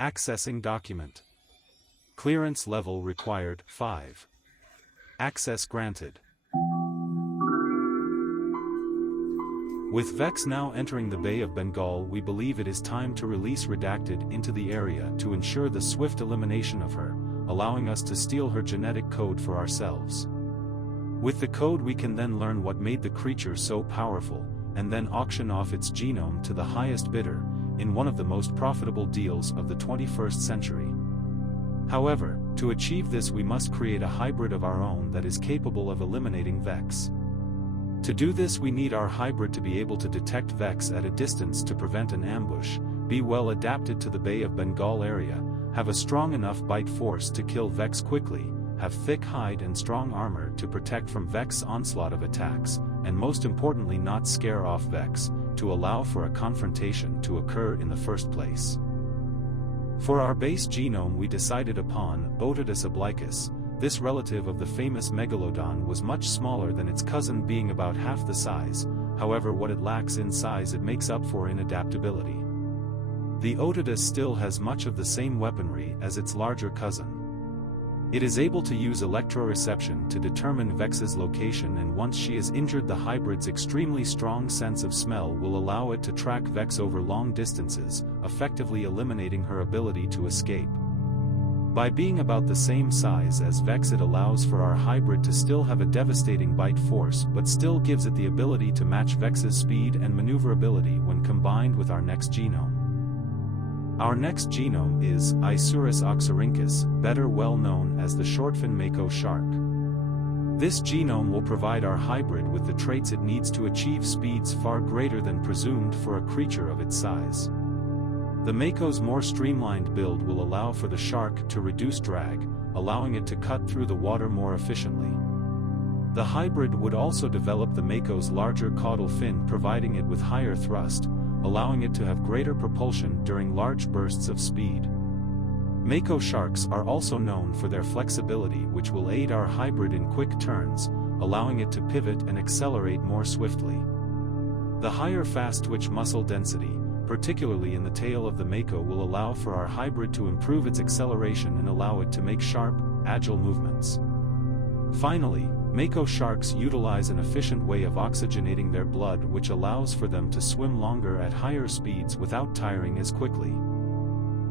Accessing document. Clearance level required 5. Access granted. With Vex now entering the Bay of Bengal, we believe it is time to release Redacted into the area to ensure the swift elimination of her, allowing us to steal her genetic code for ourselves. With the code we can then learn what made the creature so powerful, and then auction off its genome to the highest bidder, in one of the most profitable deals of the 21st century. However, to achieve this we must create a hybrid of our own that is capable of eliminating Vex. To do this we need our hybrid to be able to detect Vex at a distance to prevent an ambush, be well adapted to the Bay of Bengal area, have a strong enough bite force to kill Vex quickly, have thick hide and strong armor to protect from Vex's onslaught of attacks, and most importantly not scare off Vex, to allow for a confrontation to occur in the first place. For our base genome we decided upon Otodus obliquus. This relative of the famous megalodon was much smaller than its cousin, being about half the size. However, what it lacks in size it makes up for in adaptability. The Otodus still has much of the same weaponry as its larger cousin. It is able to use electroreception to determine Vex's location, and once she is injured the hybrid's extremely strong sense of smell will allow it to track Vex over long distances, effectively eliminating her ability to escape. By being about the same size as Vex, it allows for our hybrid to still have a devastating bite force but still gives it the ability to match Vex's speed and maneuverability when combined with our next genome. Our next genome is Isurus oxyrhynchus, better well known as the shortfin mako shark. This genome will provide our hybrid with the traits it needs to achieve speeds far greater than presumed for a creature of its size. The mako's more streamlined build will allow for the shark to reduce drag, allowing it to cut through the water more efficiently. The hybrid would also develop the mako's larger caudal fin, providing it with higher thrust, allowing it to have greater propulsion during large bursts of speed. Mako sharks are also known for their flexibility, which will aid our hybrid in quick turns, allowing it to pivot and accelerate more swiftly. The higher fast twitch muscle density, particularly in the tail of the mako, will allow for our hybrid to improve its acceleration and allow it to make sharp, agile movements. Finally, mako sharks utilize an efficient way of oxygenating their blood, which allows for them to swim longer at higher speeds without tiring as quickly.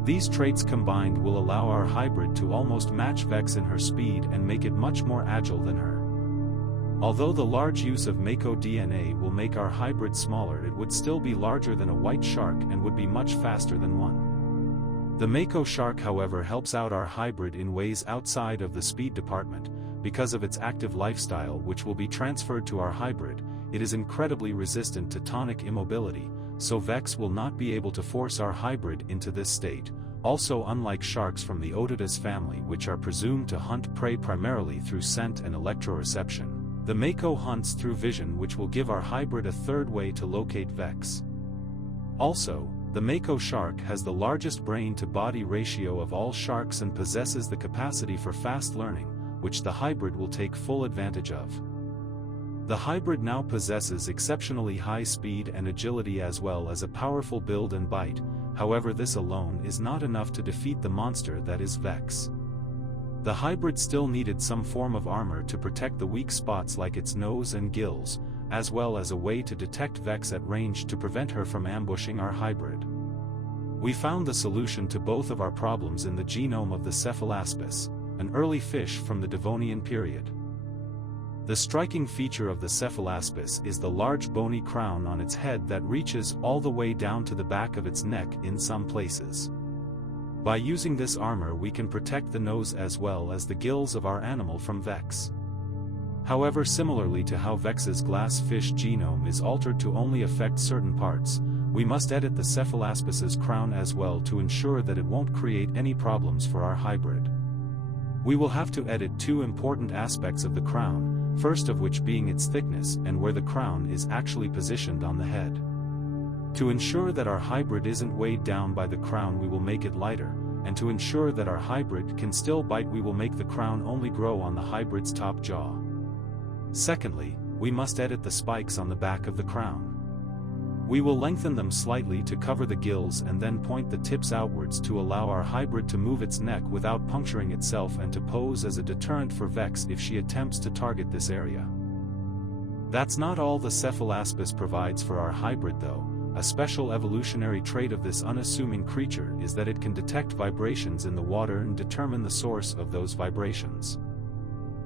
These traits combined will allow our hybrid to almost match Vex in her speed and make it much more agile than her. Although the large use of mako DNA will make our hybrid smaller, it would still be larger than a white shark and would be much faster than one. The mako shark, however, helps out our hybrid in ways outside of the speed department. Because of its active lifestyle, which will be transferred to our hybrid, it is incredibly resistant to tonic immobility, so Vex will not be able to force our hybrid into this state. Also, unlike sharks from the Otodus family, which are presumed to hunt prey primarily through scent and electroreception, the mako hunts through vision, which will give our hybrid a third way to locate Vex. Also, the mako shark has the largest brain-to-body ratio of all sharks and possesses the capacity for fast learning, which the hybrid will take full advantage of. The hybrid now possesses exceptionally high speed and agility as well as a powerful build and bite. However, this alone is not enough to defeat the monster that is Vex. The hybrid still needed some form of armor to protect the weak spots like its nose and gills, as well as a way to detect Vex at range to prevent her from ambushing our hybrid. We found the solution to both of our problems in the genome of the Cephalaspis, an early fish from the Devonian period. The striking feature of the Cephalaspis is the large bony crown on its head that reaches all the way down to the back of its neck in some places. By using this armor we can protect the nose as well as the gills of our animal from Vex. However, similarly to how Vex's glass fish genome is altered to only affect certain parts, we must edit the Cephalaspis's crown as well to ensure that it won't create any problems for our hybrid. We will have to edit two important aspects of the crown, first of which being its thickness and where the crown is actually positioned on the head. To ensure that our hybrid isn't weighed down by the crown, we will make it lighter, and to ensure that our hybrid can still bite, we will make the crown only grow on the hybrid's top jaw. Secondly, we must edit the spikes on the back of the crown. We will lengthen them slightly to cover the gills and then point the tips outwards to allow our hybrid to move its neck without puncturing itself and to pose as a deterrent for Vex if she attempts to target this area. That's not all the Cephalaspis provides for our hybrid though. A special evolutionary trait of this unassuming creature is that it can detect vibrations in the water and determine the source of those vibrations.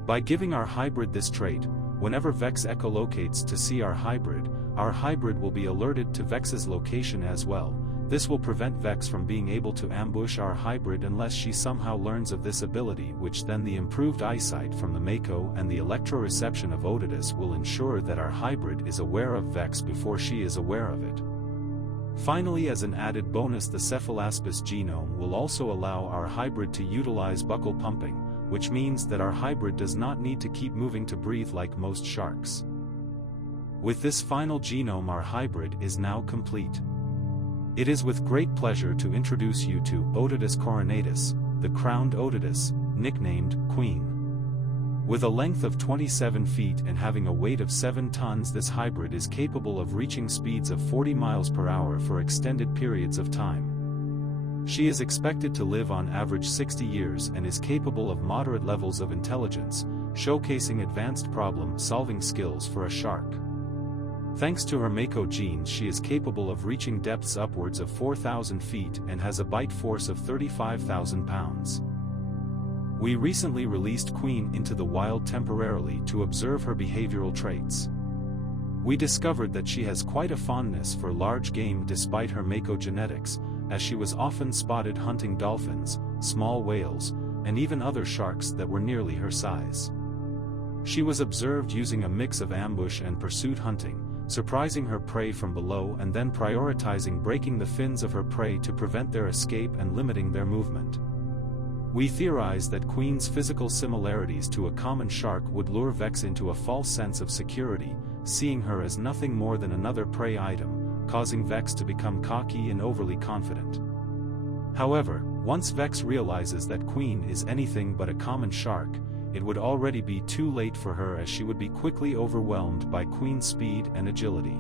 By giving our hybrid this trait, whenever Vex echolocates to see our hybrid will be alerted to Vex's location as well. This will prevent Vex from being able to ambush our hybrid unless she somehow learns of this ability, which then the improved eyesight from the Mako and the electroreception of Otodus will ensure that our hybrid is aware of Vex before she is aware of it. Finally, as an added bonus, the Cephalaspis genome will also allow our hybrid to utilize buccal pumping, which means that our hybrid does not need to keep moving to breathe like most sharks. With this final genome, our hybrid is now complete. It is with great pleasure to introduce you to Otodus coronatus, the crowned Otodus, nicknamed Queen. With a length of 27 feet and having a weight of 7 tons, this hybrid is capable of reaching speeds of 40 miles per hour for extended periods of time. She is expected to live on average 60 years and is capable of moderate levels of intelligence, showcasing advanced problem-solving skills for a shark. Thanks to her Mako genes, she is capable of reaching depths upwards of 4,000 feet and has a bite force of 35,000 pounds. We recently released Queen into the wild temporarily to observe her behavioral traits. We discovered that she has quite a fondness for large game despite her Mako genetics, as she was often spotted hunting dolphins, small whales, and even other sharks that were nearly her size. She was observed using a mix of ambush and pursuit hunting, surprising her prey from below and then prioritizing breaking the fins of her prey to prevent their escape and limiting their movement. We theorize that Queen's physical similarities to a common shark would lure Vex into a false sense of security, seeing her as nothing more than another prey item, causing Vex to become cocky and overly confident. However, once Vex realizes that Queen is anything but a common shark, it would already be too late for her, as she would be quickly overwhelmed by Queen's speed and agility.